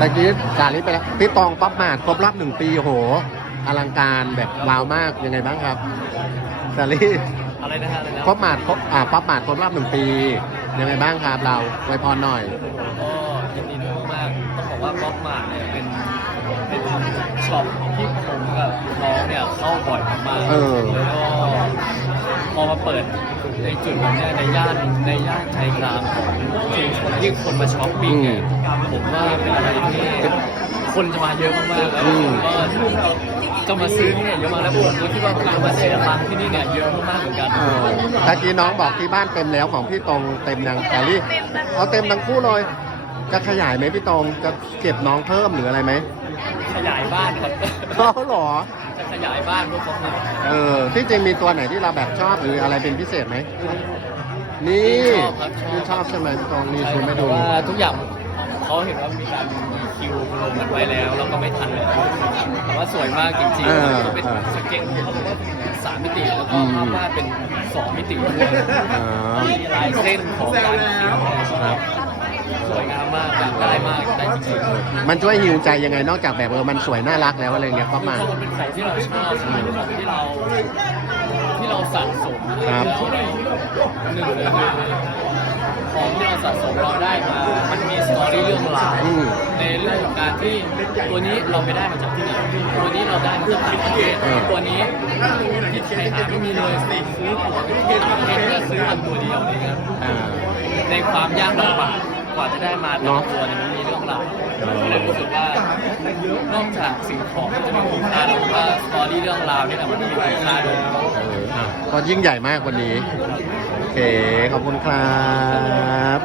ตะกี้สาลิไปแล้วพี่ตองป๊อปมาดครบรอบหนึ่งปีโอ้โหอลังการแบบว้าวมากยังไงบ้างครับสาลีอะไรนะฮะอะไรนะป๊อปมาดครบอ่าป๊อปมาดครบรอบหนึ่งปียังไงบ้างครับเราไวยพรหน่อย ก็ยินดีด้วยมากๆต้องบอกว่าบ๊อบมาร์ทเนี่ยเป็นเป็นช็อปที่ผมกับน้องเนี่ยเข้าบ่อยมากๆเออ แล้วก็ พอมาเปิดในจุดแบบเนี้ยในย่านในย่านใจกลางของชุมชนที่คนมาช้อปปิ้งเนี่ยผมว่าเป็นอะไรที่คนจะมาเยอะมากๆแล้วอืมก็จะมาซื้อที่เนี่ยเยอะมากแล้วผมก็คิดว่าคนจะมาเสียตังค์ที่นี่เนี่ยเยอะมากๆเหมือนกัน เออตะกี้น้องบอกที่บ้านเต็มแล้วของพี่ตรงเต็มยังสาลีเอาเต็มทั้งคู่เลย จะขยายไหมพี่ตรงจะเก็บน้องเพิ่มหรืออะไรไหมขยายบ้านครับ เขาหรอ จะขยายบ้านพวกเขามาเออที่จริงมีตัวไหนที่เราแบบชอบหรืออะไรเป็นพิเศษไหม นี่ชอบครับนี่ชอบใช่ไหมพี่ตรงนี่ชูไม่แต่ดู ว่าทุกอย่างเขาเห็นว่ามีการมีคิวลงกันไว้แล้วแล้วก็ไม่ทันเลยแต่ว่าสวยมากจริงเออๆเป็นเออสเก็ตเขาบอกว่าเป็นสามมิติแล้วก็อืมภาพวาดเป็นสองมิติด้วยอ๋อมีลายเส้นของการเขียนนะครับสวยงา มมากอยากได้มากได้จริงๆ มันช่วยฮิวใจยังไงนอกจากแบบเออมันสวยน่ารักแล้วอะไรเงี้ยก็มา คือมันเป็นของที่เราชอบเป็นของที่เราที่เราสะสมครับ หนึ่งเลยคือของที่เราสะสมเราได้มามันมีสตอรี่เรื่องราวอืม ในเรื่องของการที่ตัวนี้เราไปได้มาจากที่ไหนตัวนี้เราได้มาจากต่างประเทศเออ ตัวนี้ที่ไทยหาไม่มีเลยซื้อของที่ต่างประเทศเพื่อซื้ออันตัวเดียวนี่ครับ อ่า ในความยากลำบากกว่าจะได้ มาแต่เนละอะตัวเนี่ยมันมีเรื่องราวเออก็เลยรู้สึกว่านอกจากสิ่งของที่จะมีคุณค่าแล้วว่าสตอรี่เรื่องราวนี่แหละมันมีคุณค่าด้วยเอออะก็ยิ่งใหญ่มากวันนี้ โอเค ขอบคุณครับ